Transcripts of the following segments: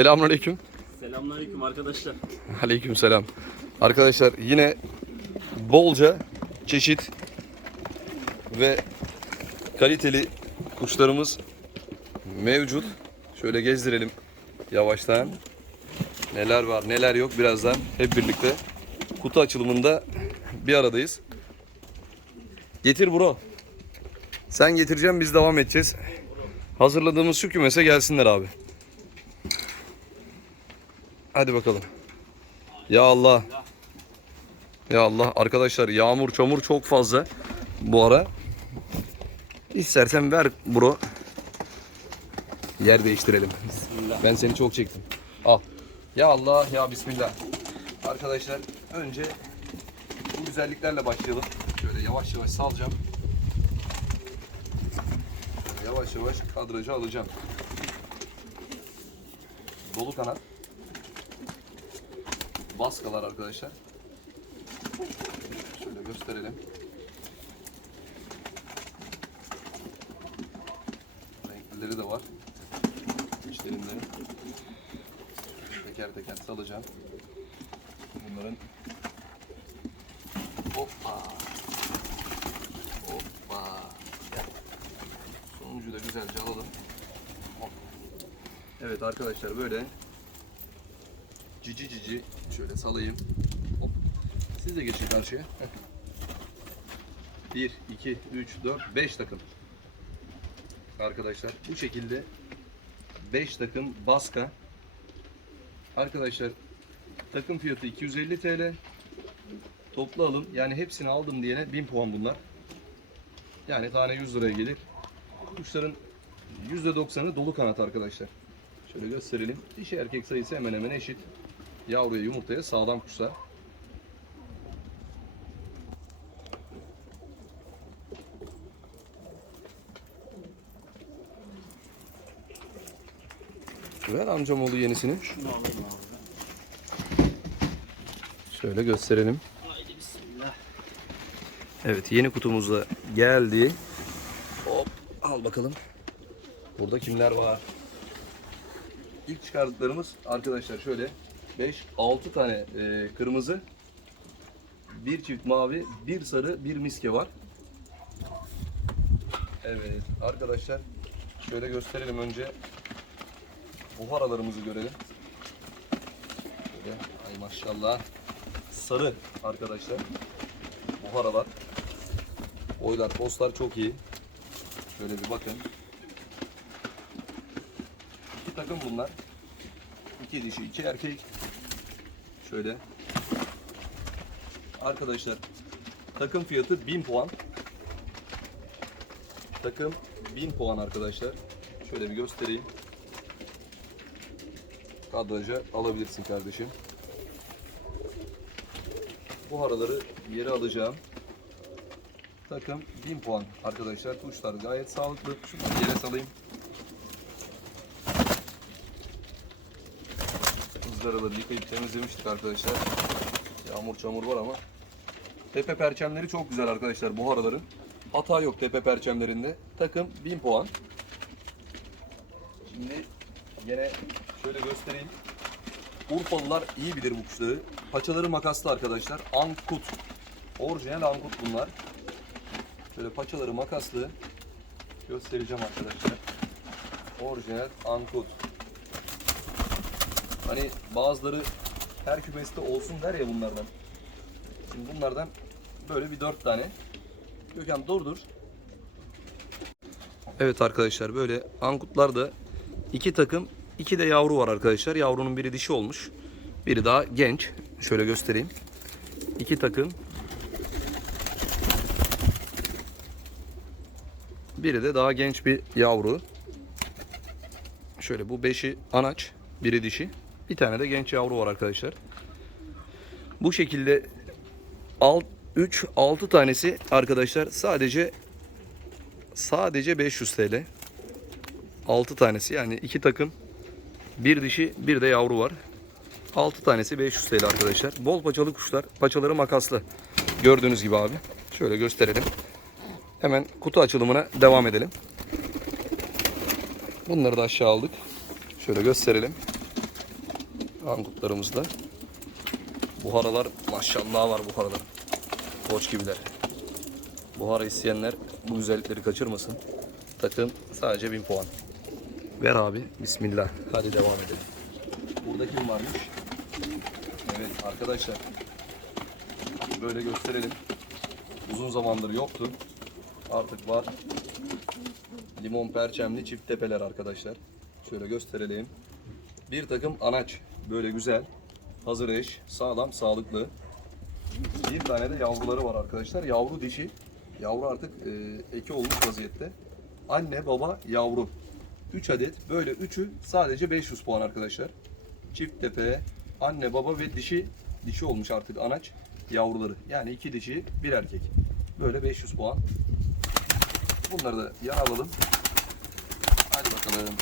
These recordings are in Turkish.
Selamünaleyküm. Selamünaleyküm arkadaşlar. Aleyküm selam. Arkadaşlar yine bolca çeşit ve kaliteli kuşlarımız mevcut. Şöyle gezdirelim yavaştan. Neler var neler yok birazdan hep birlikte kutu açılımında bir aradayız. Getir bro. Sen getireceğim biz devam edeceğiz. Hazırladığımız şu kümese gelsinler abi. Hadi bakalım. Ya Allah. Ya Allah arkadaşlar yağmur çamur çok fazla bu ara. İstersen ver bro. Yer değiştirelim. Bismillah. Ben seni çok çektim. Al. Ya Allah ya Bismillah. Arkadaşlar önce bu güzelliklerle başlayalım. Şöyle yavaş yavaş salacağım. Yavaş yavaş kadrajı alacağım. Dolu kanat. Baskalar arkadaşlar. Şöyle gösterelim. Renklileri de var. İşlerimleri. Teker teker salacağım. Bunların hoppa hoppa. Sonucu da güzelce alalım. Evet arkadaşlar böyle cici cici şöyle salayım. Hop. Siz de geçin karşıya. 1, 2, 3, 4, 5 takım. Arkadaşlar bu şekilde 5 takım baska. Arkadaşlar takım fiyatı 250 TL. Toplu alım yani hepsini aldım diyene 1000 puan bunlar. Yani tane 100 liraya gelir. Kuşların %90'ı dolu kanat arkadaşlar. Şöyle gösterelim. Dişi erkek sayısı hemen hemen eşit. Yavruya yumurtaya sağlam kuşlar. Ver amcamoğlu yenisini. Şunu alayım abi. Şöyle gösterelim. Haydi bismillah. Evet yeni kutumuz da geldi. Hop al bakalım. Burada kimler var? İlk çıkardıklarımız arkadaşlar şöyle 5-6 tane e, kırmızı, bir çift mavi, bir sarı, bir miske var. Evet arkadaşlar şöyle gösterelim önce buharalarımızı görelim. Şöyle, ay maşallah. Sarı arkadaşlar. Buharalar. Boylar, postlar çok iyi. Şöyle bir bakın. İki takım bunlar. İki dişi, iki erkek. Şöyle. Arkadaşlar takım fiyatı 1000 puan. Takım 1000 puan arkadaşlar. Şöyle bir göstereyim. Kadraja alabilirsin kardeşim. Bu araları yere alacağım. Takım 1000 puan arkadaşlar. Kuşlar gayet sağlıklı. Şunları yere salayım. Izgaraları yıkayıp temizlemiştik arkadaşlar. Yağmur çamur var ama. Tepe perçemleri çok güzel arkadaşlar bu araların. Hata yok tepe perçemlerinde. Takım 1000 puan. Şimdi yine şöyle göstereyim. Urfalılar iyi bilir bu kuşları. Paçaları makaslı arkadaşlar. Ankut. Orijinal ankut bunlar. Şöyle paçaları makaslı. Göstereceğim arkadaşlar. Orijinal ankut. Hani bazıları her kümeste olsun der ya bunlardan. Şimdi bunlardan böyle bir dört tane. Gökhan dur. Evet arkadaşlar böyle ankutlar da iki takım iki de yavru var arkadaşlar. Yavrunun biri dişi olmuş. Biri daha genç. Şöyle göstereyim. İki takım. Biri de daha genç bir yavru. Şöyle bu beşi anaç, biri dişi. Bir tane de genç yavru var arkadaşlar. Bu şekilde 3 6 tanesi arkadaşlar sadece sadece 500 TL. 6 tanesi yani iki takım bir dişi bir de yavru var. 6 tanesi 500 TL arkadaşlar. Bol paçalı kuşlar. Paçaları makaslı. Gördüğünüz gibi abi. Şöyle gösterelim. Hemen kutu açılımına devam edelim. Bunları da aşağı aldık. Şöyle gösterelim. Angutlarımızda. Buharalar maşallah var buharalar. Koç gibiler. Buhara isteyenler bu güzellikleri kaçırmasın. Takım sadece 1000 puan. Ver abi. Bismillah. Hadi devam edelim. Burada kim varmış? Evet arkadaşlar. Böyle gösterelim. Uzun zamandır yoktu. Artık var. Limon perçemli çift tepeler arkadaşlar. Şöyle gösterelim. Bir takım anaç. Böyle güzel. Hazır eş. Sağlam, sağlıklı. Bir tane de yavruları var arkadaşlar. Yavru dişi. Yavru artık e, eki olmuş vaziyette. Anne, baba, yavru. 3 adet. Böyle üçü sadece 500 puan arkadaşlar. Çift tepe, anne, baba ve dişi dişi olmuş artık anaç yavruları. Yani iki dişi, bir erkek. Böyle 500 puan. Bunları da yana alalım. Hadi bakalım.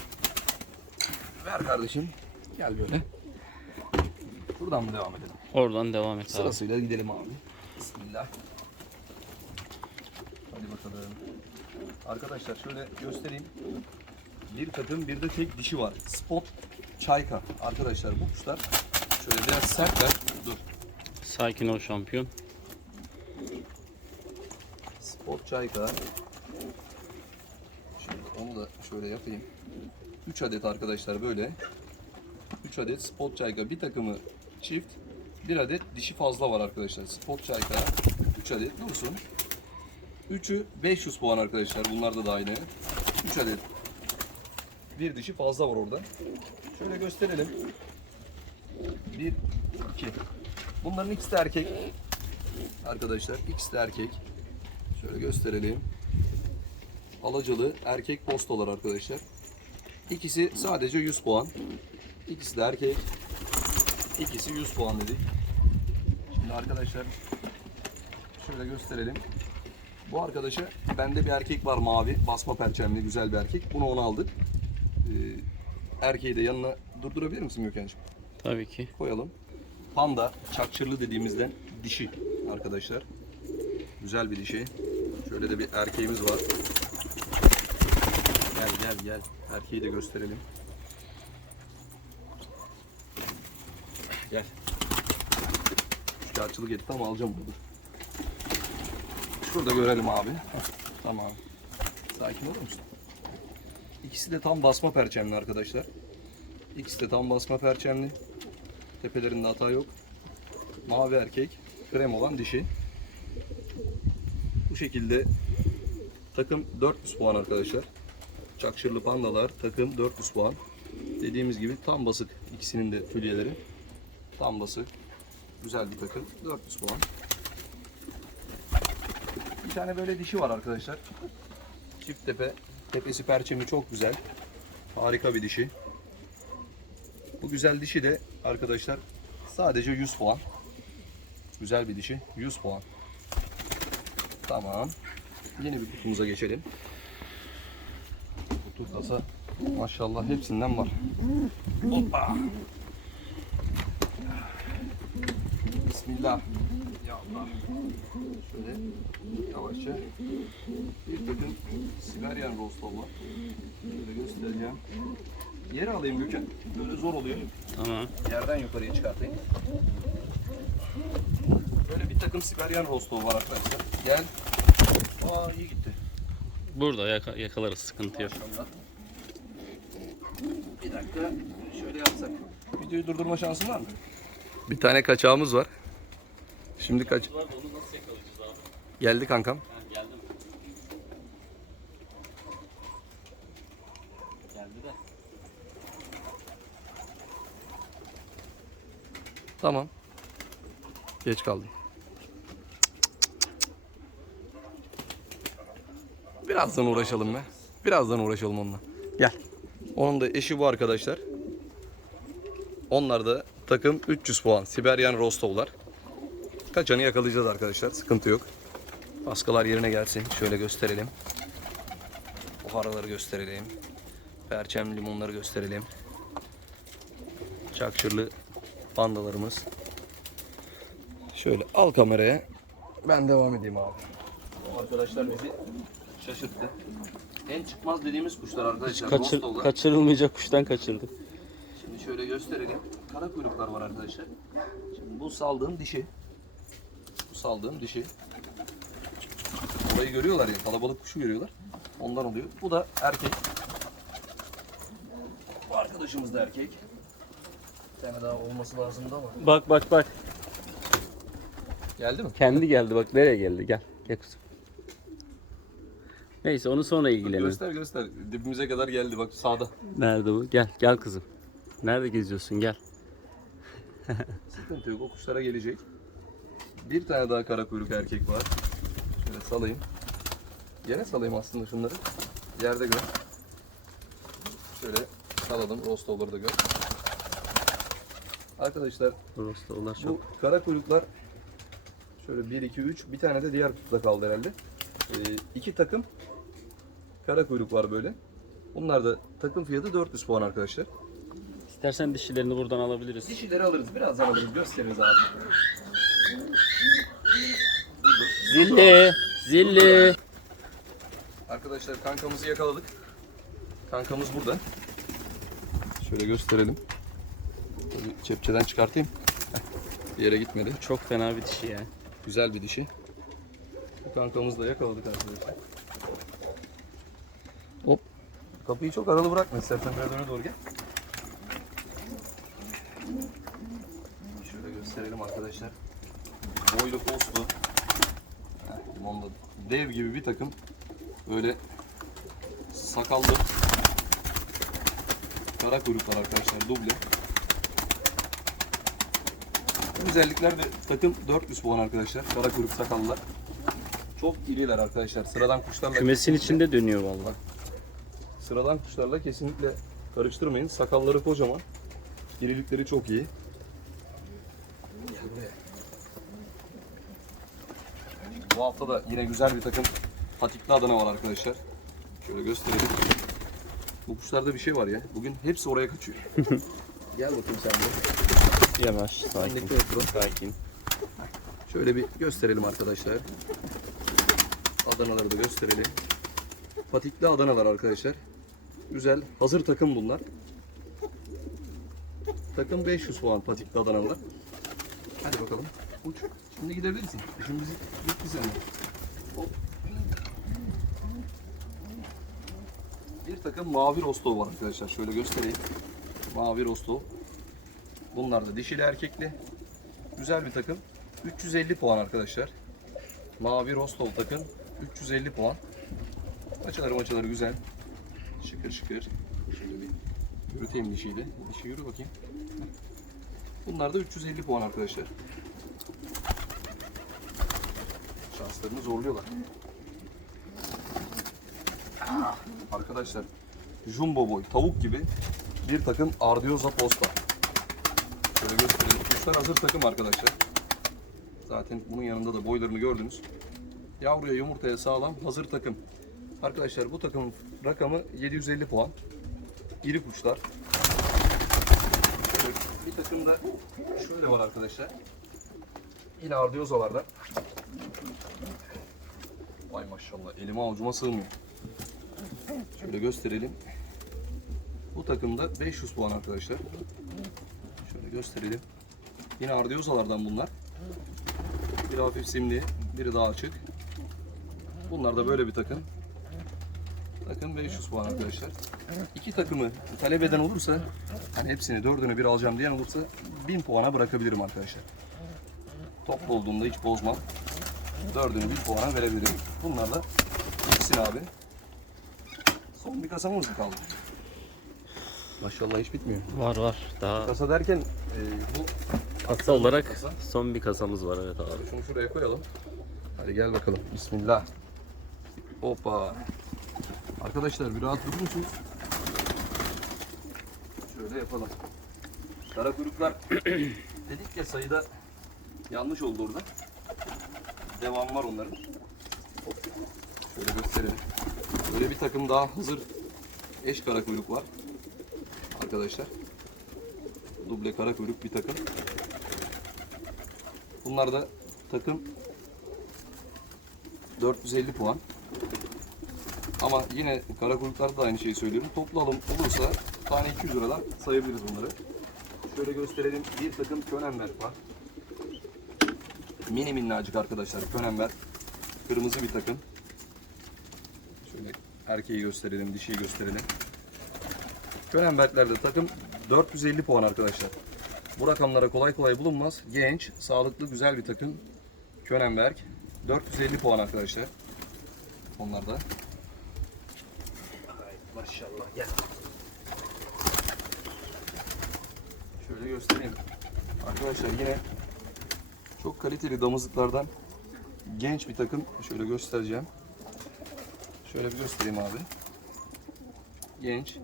Ver kardeşim. Gel böyle. Buradan mı devam edelim? Oradan devam et abi. Sırasıyla gidelim abi. Bismillah. Hadi bakalım. Arkadaşlar şöyle göstereyim. Bir takım bir de tek dişi var. Spot çayka. Arkadaşlar bu kuşlar şöyle biraz sertler. Dur. Sakin ol şampiyon. Spot çayka. Şimdi onu da şöyle yapayım. 3 adet arkadaşlar böyle. 3 adet spot çayka. Bir takımı çift. Bir adet dişi fazla var arkadaşlar. Spot çayka 3 adet dursun. 3'ü 500 puan arkadaşlar. Bunlar da dahil. 3 adet. Bir dişi fazla var orada. Şöyle gösterelim. 1 2 Bunların ikisi de erkek. Arkadaşlar ikisi de erkek. Şöyle gösterelim. Alacalı erkek postalar arkadaşlar. İkisi sadece 100 puan. İkisi de erkek. İkisi 100 puan dedik. Şimdi arkadaşlar şöyle gösterelim. Bu arkadaşa bende bir erkek var mavi. Basma perçemli güzel bir erkek. Bunu ona aldık. Ee, erkeği de yanına durdurabilir misin Gökhan'cığım? Tabii ki. koyalım. Panda çakçırlı dediğimizden dişi arkadaşlar. Güzel bir dişi. Şöyle de bir erkeğimiz var. Gel gel gel. Erkeği de gösterelim. Gel. Şikayetçılık etti ama alacağım bunu. Şurada görelim abi. Tamam. Sakin olur musun? İkisi de tam basma perçemli arkadaşlar. İkisi de tam basma perçemli. Tepelerinde hata yok. Mavi erkek, krem olan dişi. Bu şekilde takım 400 puan arkadaşlar. Çakşırlı pandalar takım 400 puan. Dediğimiz gibi tam basık ikisinin de fülyeleri. Tam basık. Güzel bir takım. 400 puan. Bir tane böyle dişi var arkadaşlar. Çift tepe. Tepesi perçemi çok güzel. Harika bir dişi. Bu güzel dişi de arkadaşlar sadece 100 puan. Güzel bir dişi. 100 puan. Tamam. Yeni bir kutumuza geçelim. Kutu kasa maşallah hepsinden var. Hoppa. Bismillah. Ya Allah. Şöyle yavaşça bir takım Siberian Rostov var. Şöyle göstereceğim. Yeri alayım Gökhan. Böyle zor oluyor. Tamam. Yerden yukarıya çıkartayım. Böyle bir takım Siberian Rostov var arkadaşlar. Gel. Aa iyi gitti. Burada yaka- yakalarız sıkıntı yok. Maşallah. Bir dakika şöyle yapsak. Videoyu durdurma şansın var mı? Bir tane kaçağımız var. Şimdi kaç... Geldi kankam. geldim. Geldi de. Tamam. Geç kaldım. Birazdan uğraşalım be. Birazdan uğraşalım onunla. Gel. Onun da eşi bu arkadaşlar. Onlar da takım 300 puan. Siberian Rostovlar. Kaçanı yakalayacağız arkadaşlar. Sıkıntı yok. Baskalar yerine gelsin. Şöyle gösterelim. Buharaları gösterelim. Perçem limonları gösterelim. Çakşırlı pandalarımız. Şöyle al kameraya. Ben devam edeyim abi. Arkadaşlar bizi şaşırttı. En çıkmaz dediğimiz kuşlar arkadaşlar. Kaçır, kaçırılmayacak kuştan kaçırdık. Şimdi Şöyle gösterelim. Kara kuyruklar var arkadaşlar. Şimdi bu saldığım dişi. Saldığım dişi. Orayı görüyorlar ya kalabalık kuşu görüyorlar. Ondan oluyor. Bu da erkek. Bu arkadaşımız da erkek. Bir tane daha olması lazımdı ama. Bak bak bak. Geldi mi? Kendi geldi bak nereye geldi gel. Gel kızım. Neyse onu sonra ilgilenelim. Göster göster. Dibimize kadar geldi bak sağda. Nerede bu? Gel gel kızım. Nerede geziyorsun gel. Sıkıntı yok. O kuşlara gelecek. Bir tane daha kara kuyruk erkek var. Şöyle salayım. Yere salayım aslında şunları. Yerde gör. Şöyle salalım. Rostovları da gör. Arkadaşlar Rostolar bu çok. kara kuyruklar şöyle 1, 2, 3 bir tane de diğer kutuda kaldı herhalde. Ee, iki takım kara kuyruk var böyle. Bunlar da takım fiyatı 400 puan arkadaşlar. İstersen dişilerini buradan alabiliriz. Dişileri alırız. Birazdan alırız. Gösteririz abi. Zilli. Zilli. Arkadaşlar kankamızı yakaladık. Kankamız burada. Şöyle gösterelim. Kepçeden çıkartayım. Heh, Bir yere gitmedi. Çok fena bir dişi ya. Güzel bir dişi. Bu kankamızı da yakaladık arkadaşlar. Hop. Kapıyı çok aralı bırakma istersen biraz öne doğru gel. Şöyle gösterelim arkadaşlar. Boylu poslu. Limonda dev gibi bir takım böyle sakallı kara kuyruklar arkadaşlar duble. Özellikler de takım 400 puan arkadaşlar. Kara kuyruk sakallılar. Çok iriler arkadaşlar. Sıradan kuşlarla Kümesin kesinlikle- içinde dönüyor vallahi. Sıradan kuşlarla kesinlikle karıştırmayın. Sakalları kocaman. İrilikleri çok iyi. Gel buraya. Bu hafta da yine güzel bir takım patikli Adana var arkadaşlar. Şöyle gösterelim. Bu kuşlarda bir şey var ya. Bugün hepsi oraya kaçıyor. Gel bakayım sen de. Yavaş sakin. Sakin. Şöyle bir gösterelim arkadaşlar. Adanaları da gösterelim. Patikli Adanalar arkadaşlar. Güzel. Hazır takım bunlar. Takım 500 puan patikli Adanalar. Hadi bakalım. Uç. Şimdi gidebilirsin. İşimiz bitti senin. Hop. Bir takım mavi rostov var arkadaşlar. Şöyle göstereyim. Mavi rostov. Bunlar da dişili erkekli. Güzel bir takım. 350 puan arkadaşlar. Mavi Rostov takım 350 puan. Maçaları maçaları güzel. Şıkır şıkır. Şöyle bir yürüteyim dişiyle. Dişi yürü bakayım. Bunlar da 350 puan arkadaşlar. Şanslarını zorluyorlar. Arkadaşlar Jumbo boy tavuk gibi bir takım Ardioza posta. Şöyle gösterelim. Kuşlar hazır takım arkadaşlar. Zaten bunun yanında da boylarını gördünüz. Yavruya yumurtaya sağlam hazır takım. Arkadaşlar bu takımın rakamı 750 puan. İri kuşlar. Şöyle bir takım da şöyle var arkadaşlar. Yine ardiyozalardan. Vay maşallah elime avucuma sığmıyor. Şöyle gösterelim. Bu takımda 500 puan arkadaşlar. Şöyle gösterelim. Yine ardiyozalardan bunlar. Biri hafif simli, biri daha açık. Bunlar da böyle bir takım. Takım 500 puan arkadaşlar. İki takımı talep eden olursa, hani hepsini dördünü bir alacağım diyen olursa 1000 puana bırakabilirim arkadaşlar. Top olduğunda hiç bozmam. Dördünü 1000 puana verebilirim. Bunlar da ikisini abi. Son bir kasamız mı kaldı? Maşallah hiç bitmiyor. Var var. Daha Kasa derken e, bu kasa olarak kasa. son bir kasamız var evet abi. Şunu şuraya koyalım. Hadi gel bakalım. Bismillah. Hoppa. Arkadaşlar bir rahat durur musunuz? Şöyle yapalım. Kara kuyruklar dedik ya sayıda yanlış oldu orada. Devam var onların. Şöyle gösterelim. Böyle bir takım daha hazır eş kara kuyruk var. Arkadaşlar. Duble kara kuyruk bir takım. Bunlar da takım 450 puan. Ama yine kara kuyruklarda da aynı şeyi söylüyorum. Toplu alım olursa tane 200 liradan sayabiliriz bunları. Şöyle gösterelim. Bir takım Könenberg var. Mini minnacık arkadaşlar Könenberg. Kırmızı bir takım. Şöyle erkeği gösterelim, dişiyi gösterelim. Könenberglerde takım 450 puan arkadaşlar. Bu rakamlara kolay kolay bulunmaz. Genç, sağlıklı, güzel bir takım. Könenberg 450 puan arkadaşlar. Onlar da. Maşallah gel. Şöyle göstereyim. Arkadaşlar yine çok kaliteli damızlıklardan genç bir takım. Şöyle göstereceğim. Şöyle bir göstereyim abi. Genç.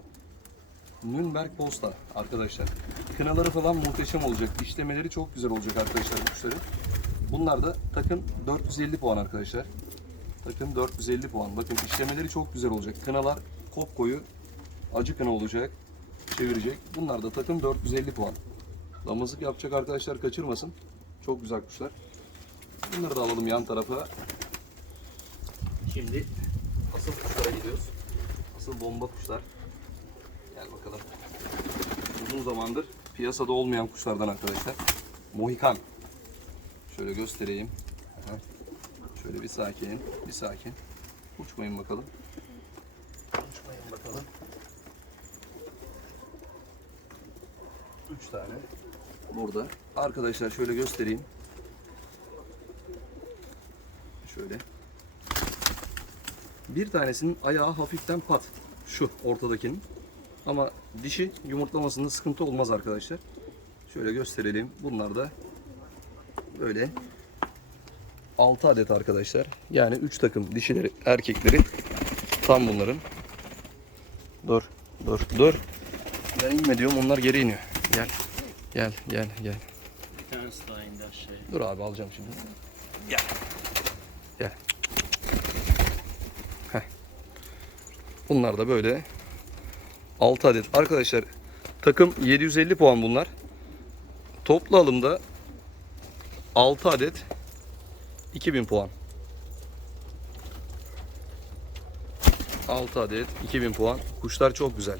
Nürnberg Posta arkadaşlar. Kınaları falan muhteşem olacak. İşlemeleri çok güzel olacak arkadaşlar bu kuşların. Bunlar da takım 450 puan arkadaşlar. Takım 450 puan. Bakın işlemeleri çok güzel olacak. Kınalar kop koyu acı kına olacak. Çevirecek. Bunlar da takım 450 puan. Damızlık yapacak arkadaşlar kaçırmasın. Çok güzel kuşlar. Bunları da alalım yan tarafa. Şimdi asıl kuşlara gidiyoruz. Asıl bomba kuşlar. Gel bakalım. Uzun zamandır piyasada olmayan kuşlardan arkadaşlar. Mohikan. Şöyle göstereyim. Şöyle bir sakin, bir sakin. Uçmayın bakalım. Uçmayın bakalım. Üç tane burada. Arkadaşlar şöyle göstereyim. Şöyle. Bir tanesinin ayağı hafiften pat. Şu ortadakinin. Ama dişi yumurtlamasında sıkıntı olmaz arkadaşlar. Şöyle gösterelim. Bunlar da böyle 6 adet arkadaşlar. Yani 3 takım dişileri, erkekleri tam bunların. Dur, dur, dur. Ben inme diyorum onlar geri iniyor. Gel. Gel, gel, gel. Bir tanesi daha indi aşağıya. Dur abi alacağım şimdi. Gel. Gel. Heh. Bunlar da böyle 6 adet. Arkadaşlar takım 750 puan bunlar. Toplu alımda 6 adet 2000 puan. 6 adet 2000 puan. Kuşlar çok güzel.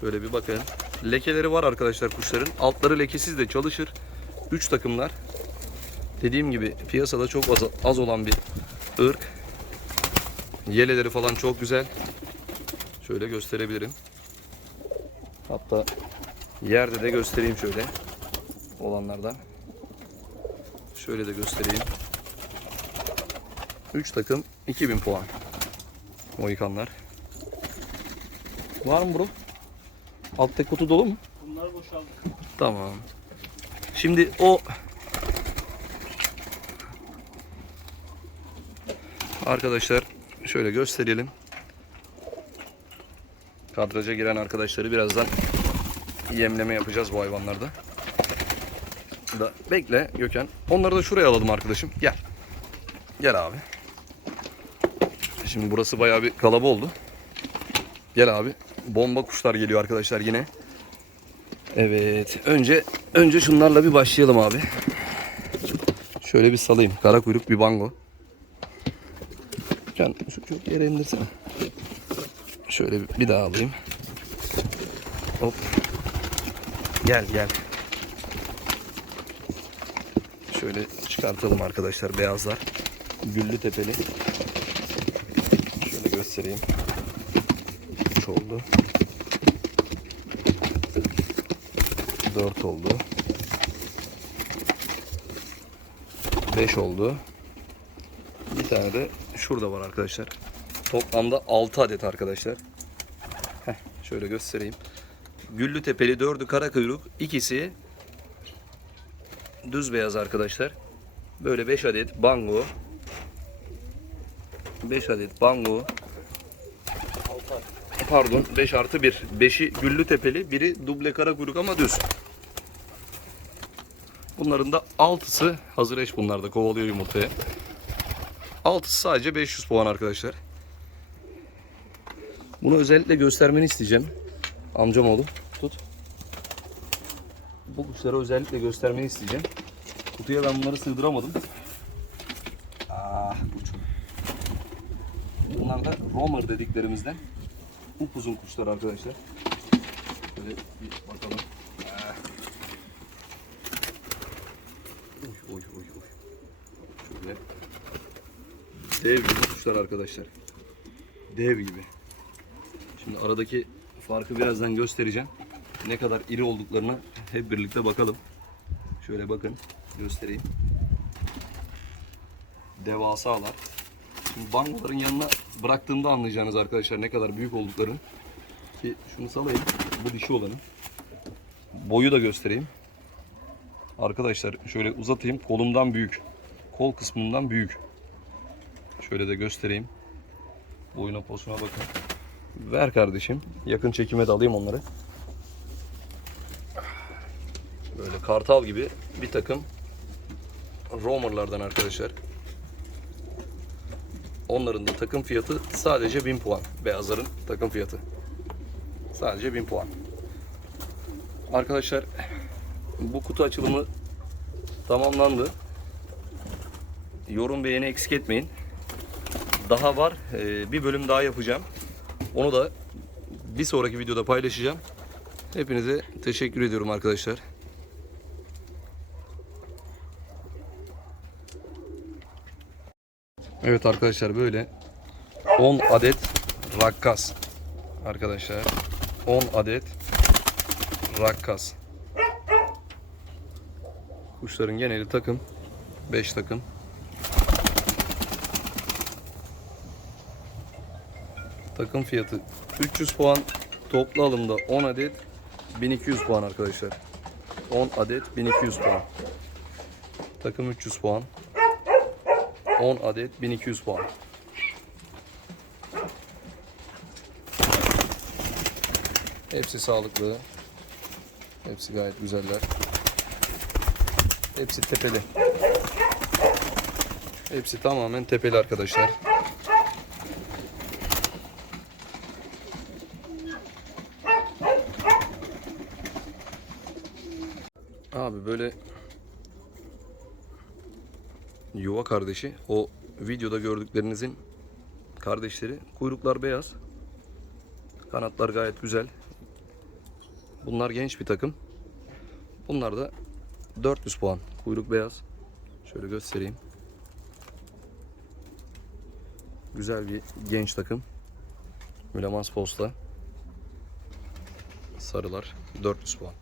Şöyle bir bakın. Lekeleri var arkadaşlar kuşların. Altları lekesiz de çalışır. 3 takımlar. Dediğim gibi piyasada çok az, az olan bir ırk. Yeleleri falan çok güzel. Şöyle gösterebilirim. Hatta yerde de göstereyim şöyle olanlardan. Şöyle de göstereyim. 3 takım 2000 puan. Mohikanlar. Var mı bro? Alttaki kutu dolu mu? Bunlar boşaldı. Tamam. Şimdi o arkadaşlar şöyle gösterelim. Kadraja giren arkadaşları birazdan yemleme yapacağız bu hayvanlarda. Da bekle Gökhan. Onları da şuraya alalım arkadaşım. Gel. Gel abi. Şimdi burası bayağı bir kalaba oldu. Gel abi. Bomba kuşlar geliyor arkadaşlar yine. Evet. Önce önce şunlarla bir başlayalım abi. Şöyle bir salayım. Kara kuyruk bir bango. Can şu çok yere indirsene. Şöyle bir- daha alayım. Hop. Gel gel. Şöyle çıkartalım arkadaşlar beyazlar. Güllü tepeli. Şöyle göstereyim. Üç oldu. 4 oldu. 5 oldu. Bir tane de şurada var arkadaşlar. Toplamda 6 adet arkadaşlar. Heh, şöyle göstereyim. Güllü tepeli 4'ü kara kuyruk, ikisi düz beyaz arkadaşlar. Böyle 5 adet bango. 5 adet bango. Pardon 5 artı 1. 5'i güllü tepeli, biri duble kara kuyruk ama düz. Bunların da 6'sı hazır eş bunlar da kovalıyor yumurtaya. 6'sı sadece 500 puan arkadaşlar. Bunu özellikle göstermeni isteyeceğim. Amcam oğlu tut. Bu kuşları özellikle göstermeni isteyeceğim. Kutuya ben bunları sığdıramadım. Ah uçun. Bunlar da romer dediklerimizden upuzun kuşlar arkadaşlar. Şöyle bir bakalım. Oy oy oy oy. Şöyle dev gibi kuşlar arkadaşlar. Dev gibi. Şimdi aradaki farkı birazdan göstereceğim. Ne kadar iri olduklarına hep birlikte bakalım. Şöyle bakın göstereyim. Devasalar. Şimdi bangoların yanına bıraktığımda anlayacağınız arkadaşlar ne kadar büyük olduklarını. Ki şunu salayım. Bu dişi olanı. Boyu da göstereyim. Arkadaşlar şöyle uzatayım. Kolumdan büyük. Kol kısmından büyük. Şöyle de göstereyim. Boyuna posuna bakın. Ver kardeşim. Yakın çekime de alayım onları. Böyle kartal gibi bir takım roamerlardan arkadaşlar. Onların da takım fiyatı sadece 1000 puan. Beyazların takım fiyatı. Sadece 1000 puan. Arkadaşlar bu kutu açılımı tamamlandı. Yorum beğeni eksik etmeyin. Daha var. Ee, bir bölüm daha yapacağım. Onu da bir sonraki videoda paylaşacağım. Hepinize teşekkür ediyorum arkadaşlar. Evet arkadaşlar böyle 10 adet rakkas. Arkadaşlar 10 adet rakkas. Kuşların geneli takım. 5 takım. Takım fiyatı 300 puan. Toplu alımda 10 adet 1200 puan arkadaşlar. 10 adet 1200 puan. Takım 300 puan 10 adet 1200 puan. Hepsi sağlıklı. Hepsi gayet güzeller. Hepsi tepeli. Hepsi tamamen tepeli arkadaşlar. Abi böyle yuva kardeşi. O videoda gördüklerinizin kardeşleri. Kuyruklar beyaz. Kanatlar gayet güzel. Bunlar genç bir takım. Bunlar da 400 puan. Kuyruk beyaz. Şöyle göstereyim. Güzel bir genç takım. Mülemans posta. Sarılar 400 puan.